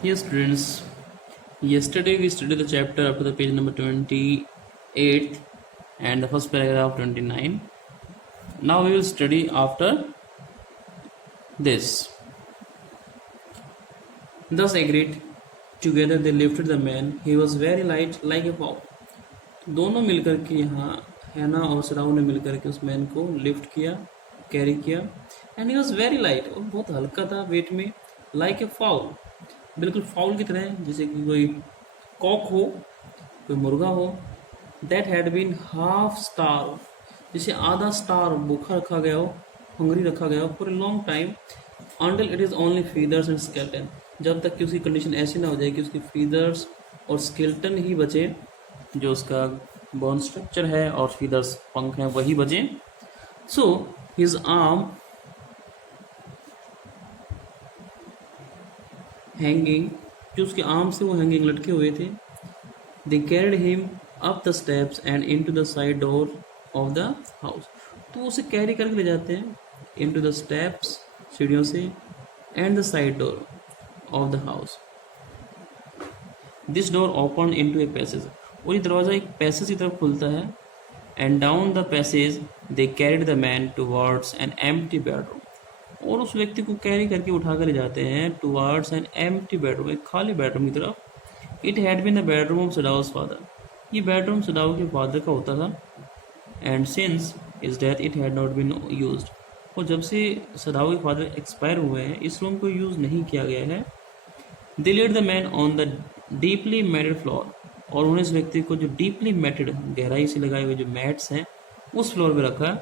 Yes, students. Yesterday we studied the chapter up to the page number 28 and the first paragraph 29. Now we will study after this. Thus agreed. Together they lifted the man. He was very light like a bow. दोनों मिलकर के यहाँ हैना और सराउ ने मिलकर के उस मैन को लिफ्ट किया, कैरी किया. And he was very light और बहुत हल्का था वेट में. लाइक ए फाउल, बिल्कुल फाउल की तरह, जैसे कि कोई कॉक हो, कोई मुर्गा हो. That had been half star, जिसे आधा स्टार भूखा रखा गया हो, हंगरी रखा गया हो for a long time, until it is only feathers and skeleton, जब तक कि उसकी कंडीशन ऐसी ना हो जाए कि उसकी फीदर्स और स्केल्टन ही बचे, जो उसका बोन स्ट्रक्चर है और फीदर्स पंख हैं वही बचे. सो हिज आर्म हैंगिंग, जो उसके आर्म से वो हैंगिंग लटके हुए थे. दे carried him up the steps and into the side door of the house. तो उसे कैरी करके ले जाते हैं इनटू द स्टेप्स, सीढ़ियों से, and the side door of the house. This door open into a passage, और ये दरवाज़ा एक पैसेज की तरफ खुलता है. And down the passage they carried the man towards an empty bedroom, और उस व्यक्ति को कैरी करके उठा कर ले जाते हैं टुवर्ड्स एन एम्प्टी बेडरूम, एक खाली बेडरूम की तरफ. It had been the bedroom of Sadao's father, ये बेडरूम सडाउ के फादर का होता था. And since his death it had not been used, और जब से सडाउ के फादर एक्सपायर हुए हैं इस रूम को यूज़ नहीं किया गया है. They laid the man on the deeply matted floor, और उन्होंने इस व्यक्ति को जो डीपली मैटेड, गहराई से लगाए हुए जो मैट्स हैं उस फ्लोर पे रखा.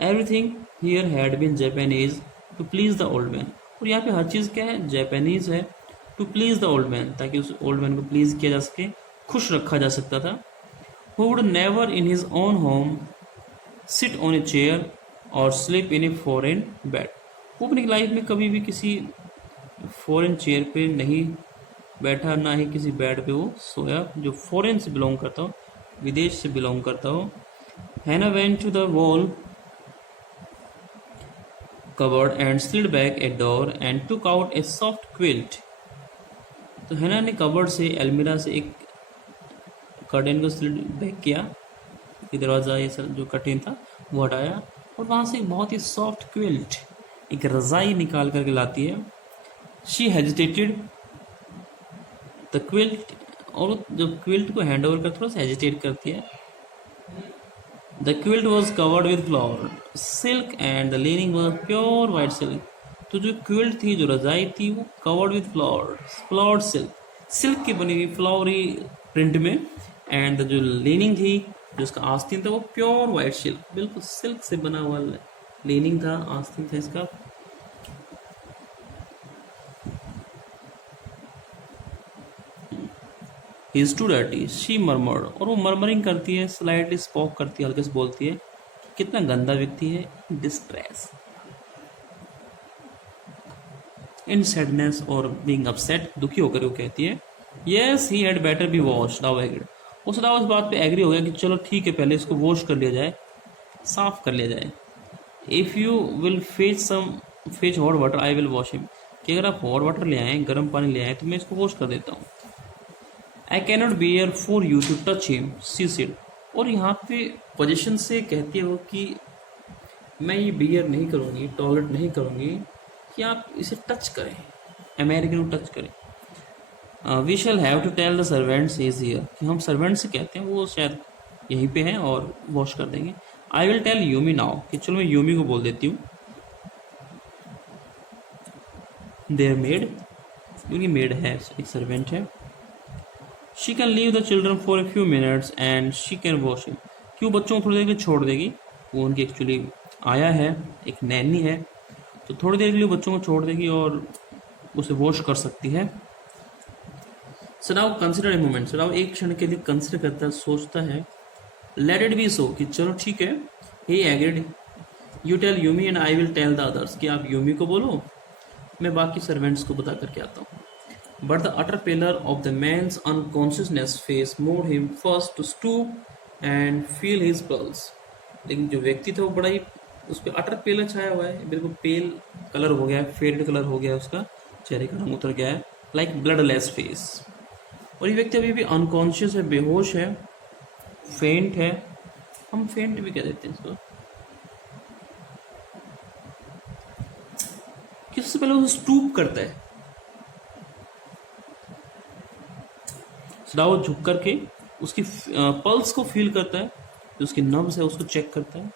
Everything here had been Japanese to please the old man, और यहाँ पे हर चीज़ क्या है, जापानीज है. To please the old man, ताकि उस ओल्ड मैन को प्लीज किया जा सके, खुश रखा जा सकता था. He would never in his own home sit on a chair or sleep in a foreign bed, वो अपनी लाइफ में कभी भी किसी फॉरेन चेयर पे नहीं बैठा, ना ही किसी बेड पे वो सोया जो फॉरेन से बिलोंग करता हो, विदेश से बिलोंग करता हो. Hana went to the wall cupboard and slid back a door and took out a soft quilt. तो हैना ने कवर्ड से, अलमीरा से एक कर्टेन को स्लिड बैक किया, ये दरवाज़ा, ये सब जो कर्टेन था वो हटाया, और वहाँ से एक बहुत ही सॉफ्ट क्विल्ट, एक रज़ाई निकाल करके लाती है. शी हेजिटेटेड द क्विल्ट, और जब क्विल्ट को हैंड ओवर कर थोड़ा सा हेजिटेट करती है. The quilt was covered with flower silk and the leaning was pure white silk. तो जो क्विल्ट थी, जो रजाई थी, वो covered with flower, flower silk, silk की बनी हुई फ्लावरी प्रिंट में. एंड जो लीनिंग थी, जो उसका आस्तीन था, वो प्योर वाइट सिल्क, बिल्कुल सिल्क से बना हुआ लीनिंग था, आस्तीन था इसका. He is too dirty, she murmured, और वो मर्मरिंग करती है, स्लाइटली स्पोक करती है, हल्के से बोलती है, कितना गंदा व्यक्ति है. डिस्ट्रेस, इन सैडनेस और बीइंग अपसेट, दुखी होकर वो कहती है. Yes he had better be wash, now agreed. उस दाव इस बात पे एग्री हो गया कि चलो ठीक है, पहले इसको वॉश कर लिया जाए, साफ कर लिया जाए. If you will fetch hot water I will wash him, कि अगर आप हॉट वाटर ले आएँ, गर्म पानी ले आएँ, तो मैं इसको वॉश कर देता हूँ. I cannot bear for you to touch him, she said. और यहाँ पे पोजिशन से कहती है वो कि मैं ये बियर नहीं करूँगी, टॉयलेट नहीं करूँगी कि आप इसे टच करें, अमेरिकन को टच करें. We shall have to tell the servants is here, कि हम सर्वेंट से कहते हैं, वो शायद यहीं पे हैं और वॉश कर देंगे. I will tell Yumi now, कि चलो मैं यूमी को बोल देती हूँ. देयर मेड, क्योंकि मेड है, एक सर्वेंट है. She can leave the children for a few minutes and she can wash him, क्यों बच्चों को थोड़ी देर के लिए छोड़ देगी, वो उनकी एक्चुअली आया है, एक नैनी है, तो थोड़ी देर के लिए बच्चों को छोड़ देगी और उसे वॉश कर सकती है. सडाउ कंसिडर ए मोमेंट, सडाउ एक क्षण के लिए कंसिडर करता है, सोचता है. लेट इट बी सो, कि चलो ठीक है. He agreed. You tell Yumi and I will tell the others, कि आप यूमी को बोलो, मैं बाकी सर्वेंट्स को बता करके आता हूँ. But the utter pallor of the man's unconsciousness face moved him first to stoop and feel his pulse. लेकिन जो व्यक्ति था वो बड़ा ही, उस पर अटर पेलर छाया हुआ है, बिल्कुल पेल कलर हो गया है, फेड कलर हो गया है, उसका चेहरे का रंग उतर गया है. Like bloodless face. और ये व्यक्ति अभी भी अनकॉन्शियस है, बेहोश है, फेंट है, हम फेंट भी कह देते हैं इसको। कि सबसे पहले वो स्टूप करता है, सडाओ झुक करके उसकी पल्स को फील करता है, जो उसकी नब्ज है उसको चेक करता है।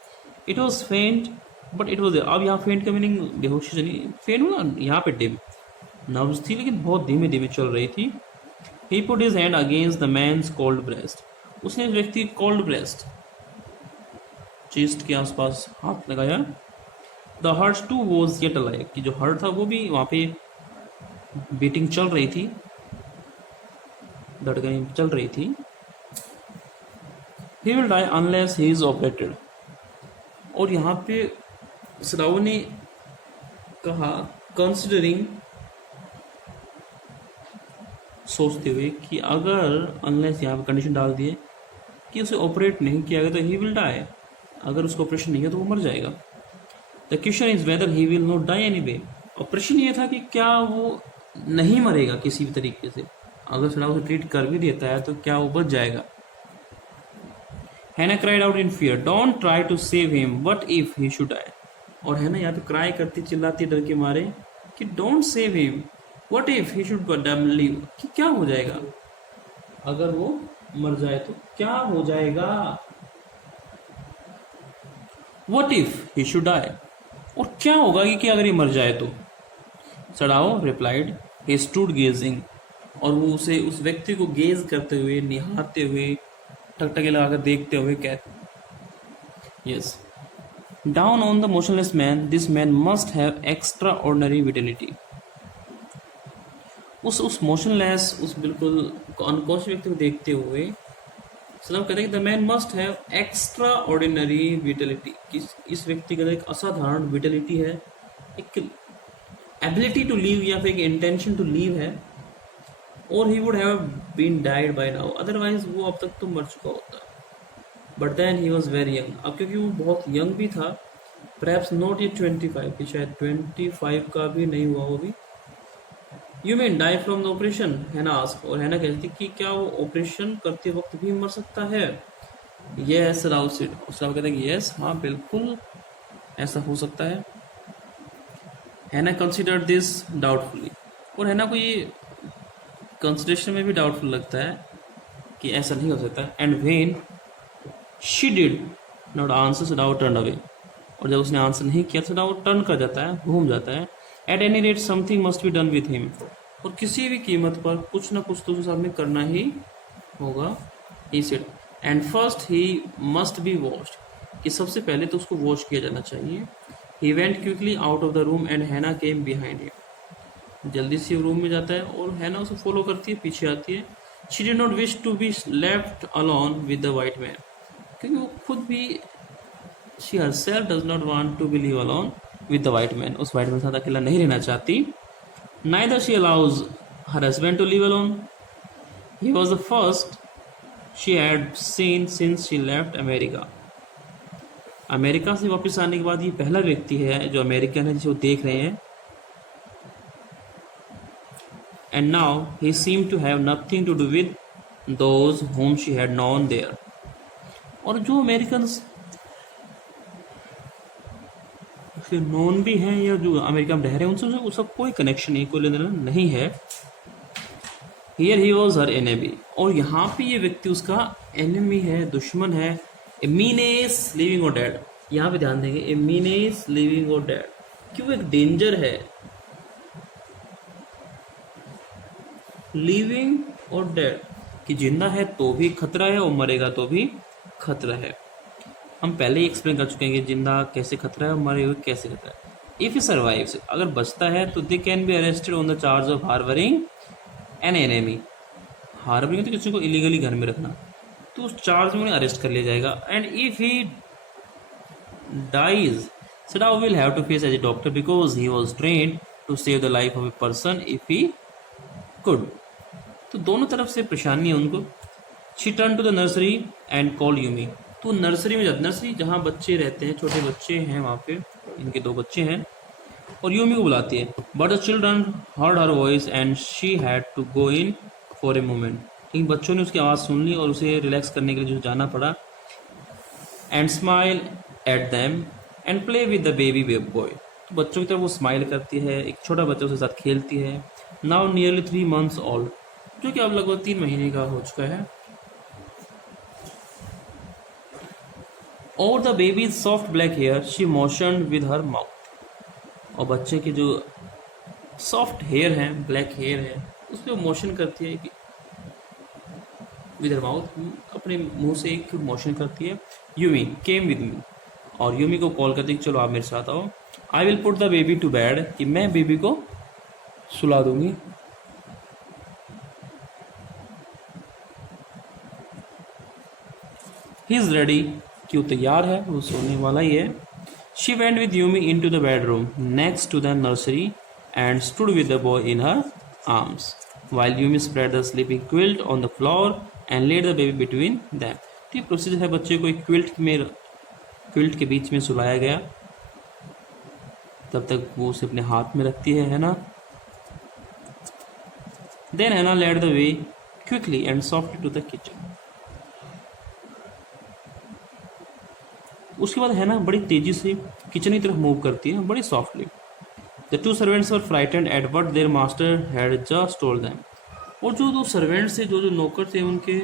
इट वॉज फेंट बट इट वॉज, अब यहाँ फेंट का मीनिंग बेहोशी से नहीं, फेंट हुआ यहाँ पे डिम नब्ज थी लेकिन बहुत धीमे धीमे चल रही थी। He put his hand against the man's cold breast, उसने उस व्यक्ति कोल्ड ब्रेस्ट चेस्ट के आसपास हाथ लगाया। The heart too was yet alive, कि जो हार्ट था वो भी वहाँ पे बीटिंग चल रही थी, धड़कन चल रही थी। He will die unless he is operated, और यहाँ पे सडाओ ने कहा कंसिडरिंग, सोचते हुए कि अगर अनलेस यहाँ पे कंडीशन डाल दिए कि उसे ऑपरेट नहीं किया गया तो ही विल डाई, अगर उसको ऑपरेशन नहीं किया तो वो मर जाएगा। The question is whether he will not die anyway, operation ये था कि क्या वो नहीं मरेगा किसी भी तरीके से, अगर सड़ा उसे ट्रीट कर भी देता है तो क्या वो बच जाएगा। Hana cried out in fear, don't try to save him what if he should die, और हैना यहाँ पे क्राई करती चिल्लाती डर के मारे कि don't save him what if he should leave, कि क्या हो जाएगा अगर वो मर जाए तो क्या हो जाएगा। What if he should die, और क्या होगा कि अगर ये मर जाए तो। Sadao replied, he stood gazing, और वो उसे उस व्यक्ति को गेज करते हुए, निहारते हुए, टकटके लगाकर देखते हुए कहते, yes down on the motionless man, this man must have extra ordinary vitality. उस मोशनलेस, उस बिल्कुल अनकॉन्शियस व्यक्ति को देखते हुए सलाम कहते हैं कि the man must have extra ordinary vitality, इस व्यक्ति के अंदर एक असाधारण विटेलिटी है, एक एबिलिटी टू लीव या फिर एक इंटेंशन टू लीव है, और he would have been died by now, otherwise वो अब तक तो मर चुका होता। But then he was very young, अब क्योंकि वो बहुत यंग भी था, परहैप्स नॉट ये 25, कि शायद 25 का भी नहीं हुआ वो भी। You mean die from the operation, Hana ask, और हैना कहती कि क्या वो ऑपरेशन करते वक्त भी मर सकता है। यस सडाओ सेड, सडाओ कहते हैं कि यस, हाँ बिल्कुल ऐसा हो सकता है। हैना कंसिडर्ड दिस डाउटफुली, और हैना को ये कंसिडरेशन में भी डाउटफुल लगता है कि ऐसा नहीं हो सकता। And when she did not answer, Sadao turn away, और जब उसने आंसर नहीं किया सडाओ टर्न कर जाता है, घूम जाता है। At any rate something must be done with him, और किसी भी कीमत पर कुछ ना कुछ तो उसके साथ में करना ही होगा। He said, and first he must be washed, कि सबसे पहले तो उसको वॉश किया जाना चाहिए। He went quickly out of the room and हैना केम बिहाइंड हिम, जल्दी से रूम में जाता है और हैना उसे फॉलो करती है, पीछे आती है। She did not wish to be left alone with the white man, क्योंकि वो खुद भी, she herself does not want to be live alone with the white man, उस वाइट मैन के साथ अकेला नहीं रहना चाहती। Neither she allows her husband to live alone, he was the first she had seen since she left America, America से वापस आने के बाद ये पहला व्यक्ति है जो अमेरिकन है जिसे वो देख रहे हैं। And now he seem to have nothing to do with those whom she had known there, और जो अमेरिकन नॉन भी हैं या जो अमेरिका में रह रहे हैं उनसे उसका कोई कनेक्शन नहीं, कोई लेना देना नहीं है। Here he was her enemy, और यहाँ पे ये व्यक्ति उसका एनिमी है, दुश्मन है। ए मीनेस लिविंग और डेड, यहाँ पे ध्यान देंगे, ए मीनेस लिविंग और डेड, कि वो एक डेंजर है, लिविंग और डेड, कि जिंदा है तो भी खतरा है और मरेगा तो भी खतरा है। हम पहले ही एक्सप्लेन कर चुके हैं कि जिंदा कैसे खतरा है और मरे हुए कैसे खतरा है। इफ ही सर्वाइव्स, अगर बचता है तो they can be arrested on the charge of harbouring an enemy, harbouring तो किसी को इलीगली घर में रखना, तो उस चार्ज में उन्हें अरेस्ट कर लिया जाएगा। And if he dies, Sadao will have to face as a doctor because he was trained to save the life of a person if he could, तो दोनों तरफ से परेशानी है उनको। She turn to the nursery and call Yumi, तो nursery में जाते, नर्सरी जहाँ बच्चे रहते हैं, छोटे बच्चे हैं, वहाँ पे इनके 2 बच्चे हैं। और यूमी को बुलाती है, but the children heard her voice and she had to go in for a moment. लेकिन बच्चों ने उसकी आवाज़ सुन ली और उसे रिलैक्स करने के लिए जो जाना पड़ा। And smile at them and play with the baby boy. तो बच्चों की तरफ वो स्माइल करती है, एक छोटा बच्चा उसके साथ खेलती है। नाउ नियरली 3 months ओल्ड, जो कि अब लगभग 3 महीने का हो चुका है। और the baby soft black hair she motion with her mouth. और बच्चे के जो सॉफ्ट हेयर हैं, ब्लैक हेयर है, उस पर मोशन करती है कि विद हर माउथ, अपने मुंह से एक मोशन करती है। यूमी केम विद मी, और यूमी को कॉल करती है कि चलो आप मेरे साथ आओ। I will put the baby to bed, कि मैं बेबी को सुला दूंगी। ही इज रेडी, कि वो तैयार है, वो सोने वाला ही है। She went with Yumi into the bedroom next to the nursery and stood with the boy in her arms while Yumi spread the sleeping quilt on the floor and laid the baby between them। तो ये procedure है, बच्चे को एक quilt के बीच में सुलाया गया, तब तक वो उसे अपने हाथ में रखती है ना। Then Hannah led the way quickly and softly to the kitchen। उसके बाद हैना बड़ी तेजी से किचन की तरफ मूव करती है, बड़ी softly. The two servants were frightened at what their master had just told them. और जो दो सर्वेंट्स थे, जो नौकर थे उनके,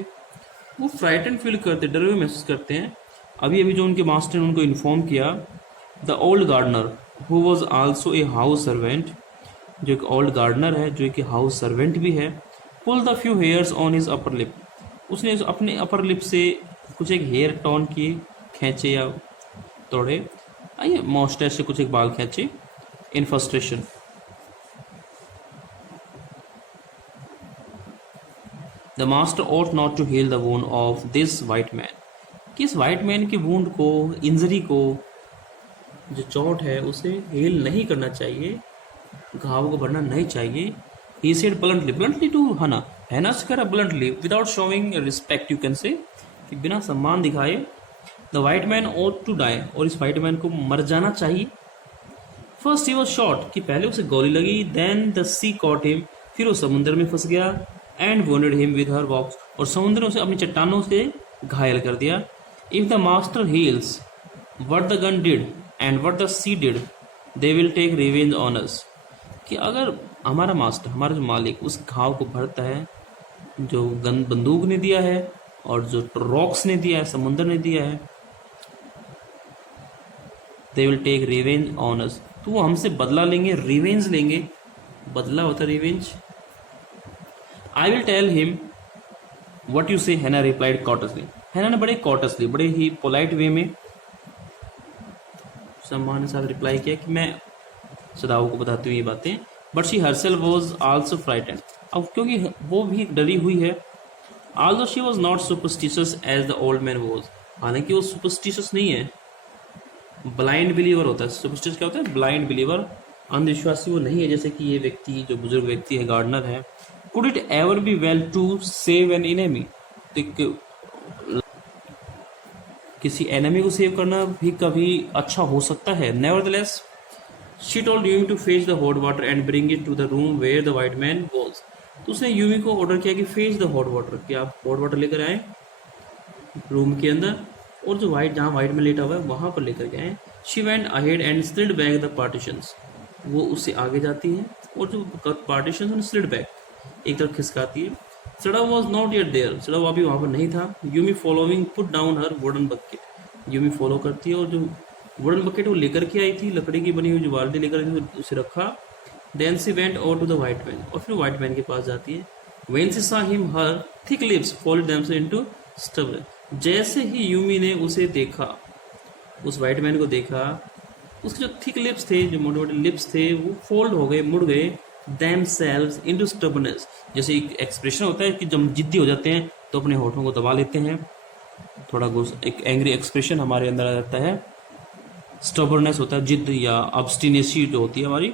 वो फ्राइटेंड फील करते, डरे हुए महसूस करते हैं अभी अभी जो उनके मास्टर ने उनको इन्फॉर्म किया। The old gardener who was also a house servant, जो एक ओल्ड गार्डनर है, जो एक हाउस सर्वेंट भी है। Pull the few hairs on his upper lip, उसने अपने अपर लिप से कुछ एक हेयर टॉन किए, खींचे या तोड़े, आइए मॉस्टैच से कुछ एक बाल खींचे। In frustration, the master ought not to heal the wound of this white man, कि इस वाइट मैन की वूंड को, इंजरी को, जो चोट है उसे हील नहीं करना चाहिए, घाव को भरना नहीं चाहिए। He said bluntly to Hannah, हैना से कह रहा bluntly without showing respect, you can say, कि बिना सम्मान दिखाए। The white man ought to die, और इस वाइट मैन को मर जाना चाहिए। First he was shot, कि पहले उसे गोली लगी। Then the sea caught him, फिर वो समुद्र में फंस गया। And wounded him with her rocks, और समुद्र ने उसे अपनी चट्टानों से घायल कर दिया। If the master heals what the gun did and what the sea did, they will take revenge on us, कि अगर हमारा मास्टर, हमारा जो मालिक उस घाव को भरता है जो गन बंदूक ने दिया है और जो रॉक्स ने दिया है, समुद्र ने दिया है, they will take revenge on us, तो वो हमसे बदला लेंगे, रिवेंज लेंगे। बदला होता है revenge. I will tell him what you say, Hannah replied courteously। हैना ने बड़े कॉर्टसली, बड़े ही पोलाइट वे में, सम्मान के साथ रिप्लाई किया कि मैं सदाऊ को बताती हूँ ये बातें। But she herself was also frightened, अब क्योंकि वो भी डरी हुई है। Although she was not superstitious as the old man was, हालांकि वो सुपरस्टिशियस नहीं है, ब्लाइंड बिलीवर होता है। सुपरस्टिशियस क्या होता है? ब्लाइंड बिलीवर, अंधविश्वासी वो नहीं है, जैसे कि ये व्यक्ति जो बुजुर्ग व्यक्ति है, गार्डनर है। Could it ever be well to save an enemy, किसी एनिमी को सेव करना भी कभी अच्छा हो सकता है। Nevertheless she told Yumi to fetch the hot water and bring it to the room where the white man was. तो उसने यूमी को ऑर्डर किया कि फेच द हॉट वाटर, कि आप हॉट वाटर लेकर आए रूम के अंदर, और जो जहाँ वाइट मैन लेटा हुआ है वहाँ पर लेकर के आए। She went ahead and slid back the partitions, वो उससे आगे जाती है और जो पार्टीशन स्लिड बैक एक तरफ खिसकाती है। सड़ाव वॉज नॉट येट देयर, सड़ाव अभी वहाँ पर नहीं था। यूमी फॉलोइंग पुट डाउन हर वुडन बकेट, यूमी फॉलो करती है और जो वुडन बकेट वो लेकर के आई थी, लकड़ी की बनी हुई जो बाल्टी लेकर आई थी, उसे रखा। Then she went over to the white man, और फिर वाइट मैन के पास जाती है। When she saw him her thick lips fold themselves into stubble, जैसे ही यूमी ने उसे देखा, उस वाइट मैन को देखा, उसके जो थिक लिप्स थे, जो मोटे मोटे लिप्स थे, वो फोल्ड हो गए, मुड़ गए। themselves into stubbornness, जैसे एक एक्सप्रेशन होता है कि जब जिद्दी हो जाते हैं तो अपने होठों को दबा लेते हैं, थोड़ा एक एंग्री एक्सप्रेशन हमारे अंदर आ जाता है। स्टबर्नेस होता है जिद या ऑब्स्टिनेसी जो होती है हमारी।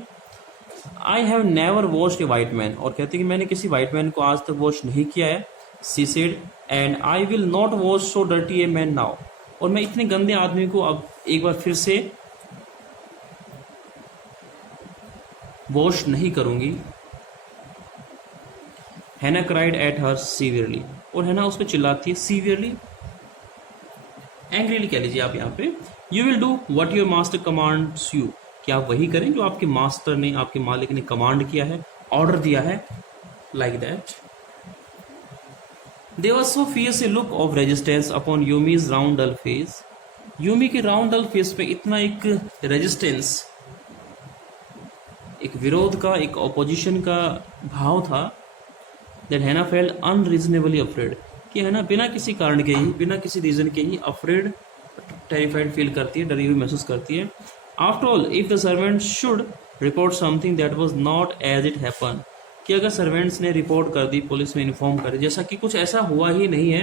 I have never washed A white man, और कहते हैं कि मैंने किसी वाइट मैन को आज तक वॉश नहीं किया है। She said and I will not wash so dirty a man now, और मैं इतने गंदे आदमी को अब एक बार फिर से वॉश नहीं करूंगी। हैना क्राइड एट हर सीवियरली, और हैना उस पर चिल्लाती है सीवियरली, एंग्रीली कह लीजिए आप यहाँ पे। You will do what your master commands you, कि आप वही करें जो आपके मास्टर ने, आपके मालिक ने कमांड किया है, ऑर्डर दिया है, like that. There was so fierce a look of resistance upon Yumi's round dull face, Yumi के राउंड डल फेस पे इतना एक रेजिस्टेंस, एक विरोध का, एक ऑपोजिशन का भाव था, दैट हैना फेल्ट अनरीजनेबली अफ्रेड, कि हैना बिना किसी कारण के ही, बिना किसी रीजन के ही अफ्रेड, टेरिफाइड फील करती है, डरी हुई महसूस करती है। After all if the servant should report something that was not as it happen, कि अगर सर्वेंट्स ने रिपोर्ट कर दी, पुलिस में इन्फॉर्म कर दी, जैसा कि कुछ ऐसा हुआ ही नहीं है,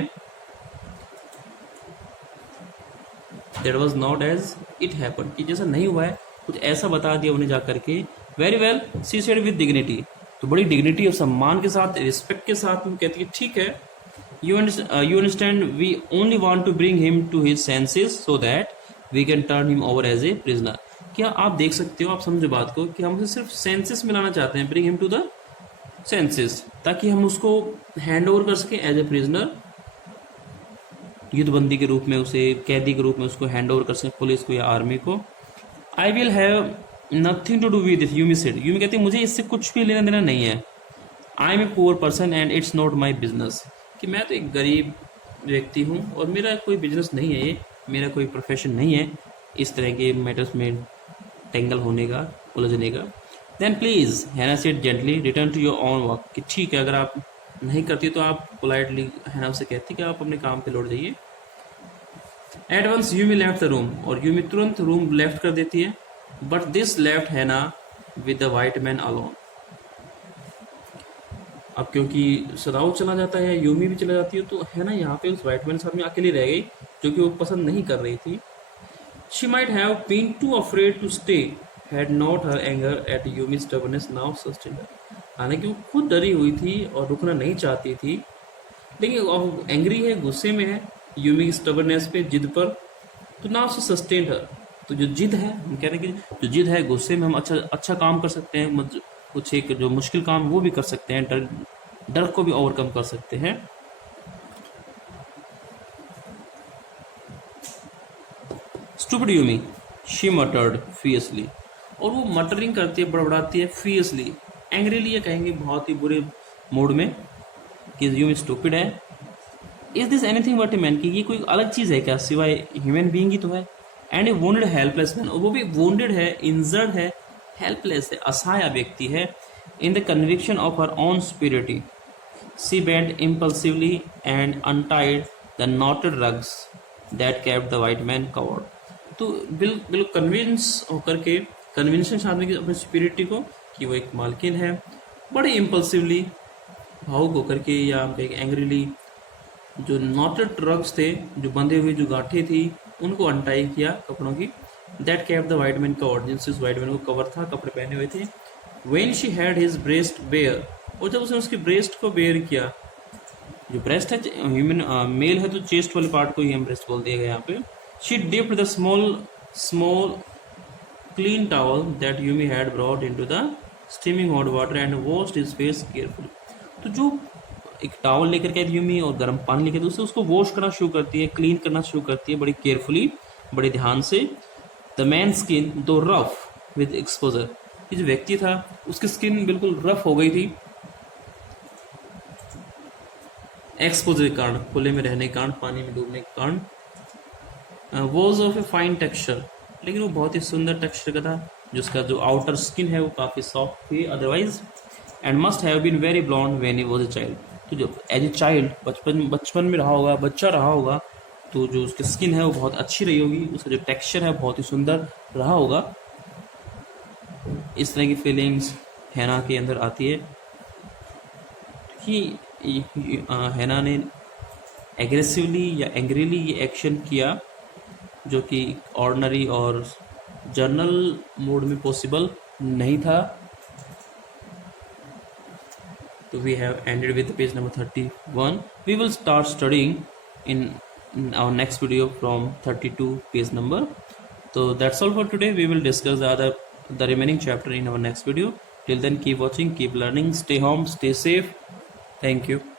that was not as it happen, कि जैसा नहीं हुआ है, कुछ ऐसा बता दिया उन्हें जाकर के। Very well she said with dignity, तो बड़ी डिग्निटी और सम्मान के साथ, रिस्पेक्ट के साथ वो कहती है ठीक है, you understand, we only want to bring him to his senses so that we can turn him over as a prisoner. क्या आप देख सकते हो, आप समझो बात को, कि हम उसे सिर्फ सेंसेस में लाना चाहते हैं, bring him to the senses, ताकि हम उसको हैंड ओवर कर सकें एज ए प्रिजनर, युद्धबंदी के रूप में, उसे कैदी के रूप में उसको हैंड ओवर कर सकें पुलिस को या आर्मी को। I will have nothing to do with it, Yumi said, Yumi कहती है मुझे इससे कुछ भी लेना देना नहीं है। I am a poor person and it's not my business, कि मैं तो एक गरीब व्यक्ति हूँ और मेरा कोई बिजनेस नहीं है, ये मेरा कोई प्रोफेशन नहीं है इस तरह के मैटर्स में टेंगल होने का, उलझने का। Then please Hana said gently return to your own work, कि ठीक है, अगर आप नहीं करती तो आप पोलाइटली हैना से कहती कि आप अपने काम पे लौट जाइए। At once Yumi left the room, और यूमी तुरंत रूम लेफ्ट कर देती है। But this left Hana with the white man alone, अब क्योंकि सदाऊ चला जाता है, यूमी भी चला जाती है, तो हैना यहाँ पे उस वाइट मैन साथ में अकेली रह गई, जो कि वो पसंद नहीं कर रही थी। She might have been too afraid to stay had not her anger at Yumi's stubbornness now sustained her, हालांकि वो खुद डरी हुई थी और रुकना नहीं चाहती थी, लेकिन एंग्री है, गुस्से में है यूमी की स्टबरनेस पे, जिद पर, तो नाउ शी सस्टेन्ड हर, तो जो जिद है, हम कह रहे हैं कि जो जिद है, गुस्से में हम अच्छा काम कर सकते हैं, कुछ एक जो मुश्किल काम वो भी कर सकते हैं, डर को भी ओवरकम कर सकते हैं। स्टूपिड यूमी, शी मटर्ड फियर्सली, और वो मटरिंग करती है, बड़बड़ाती है, फियर्सली, एंग्रीली, ये कहेंगे बहुत ही बुरे मूड में, कि यूमी स्टूपिड है। Is this anything but a man, कि ये कोई अलग चीज है क्या, सिवाय ह्यूमन बीइंग ही तो है। And A wounded helpless man, और वो भी वुंडेड है, इंजर्ड है, हेल्पलेस है, असहाय व्यक्ति है। In the conviction of her own spirit she bent impulsively and untied the knotted rugs that kept the white man covered, तो बिल्कुल कन्विंस होकर के, कन्विंशन साधने की अपनी स्पिरिटी को, कि वो एक मालकिन है, बड़े इम्पल्सिवली, भावुक होकर के, या हम कहेंगे एंग्रीली, जो नॉटेड रग्स थे, जो बंधे हुए जो गांठें थी, उनको अनटाई किया कपड़ों की, that kept the white man covered, जिनसे उस वाइट मैन को कवर था, कपड़े पहने हुए थे। When she had his breast bare, और जब उसने उसके ब्रेस्ट को बेयर किया, जो ब्रेस्ट है ह्यूमन मेल है तो चेस्ट वाले पार्ट को ही हम ब्रेस्ट बोल दिया गया यहाँ पे। She dipped the small clean towel that Yumi had brought into the steaming hot water and washed his face carefully, तो जो एक टावल लेकर के यूमी और गर्म पानी लेकर उससे उसको वॉश करना शुरू करती है, क्लीन करना शुरू करती है, बड़ी केयरफुली, बड़े ध्यान से। द मैन स्किन दो रफ विद एक्सपोजर, ये जो व्यक्ति था उसकी स्किन बिल्कुल रफ हो गई थी, एक्सपोजर के कारण, खुले में रहने के कारण, पानी में डूबने के कारण। Was of a fine texture, लेकिन वो बहुत ही सुंदर टेक्सचर का था, जिसका जो आउटर स्किन है वो काफ़ी सॉफ्ट थी otherwise. And must have been very blond when he was a child, तो जो एज ए चाइल्ड बचपन में रहा होगा, बच्चा रहा होगा, तो जो उसकी स्किन है वो बहुत अच्छी रही होगी, उसका जो टेक्सचर है बहुत ही सुंदर रहा होगा। इस तरह की फीलिंग्स हैना के अंदर आती है कि हैना ने एग्रेसिवली या एंग्रीली ये एक्शन किया, जो कि ऑर्डिनरी और जर्नल मोड में पॉसिबल नहीं था। तो we have ended with page number 31. We will start studying इन our next video from 32 page number. So that's all for today. We will discuss the remaining chapter in our next video. Till then, keep watching, keep learning, stay home, stay safe. Thank you.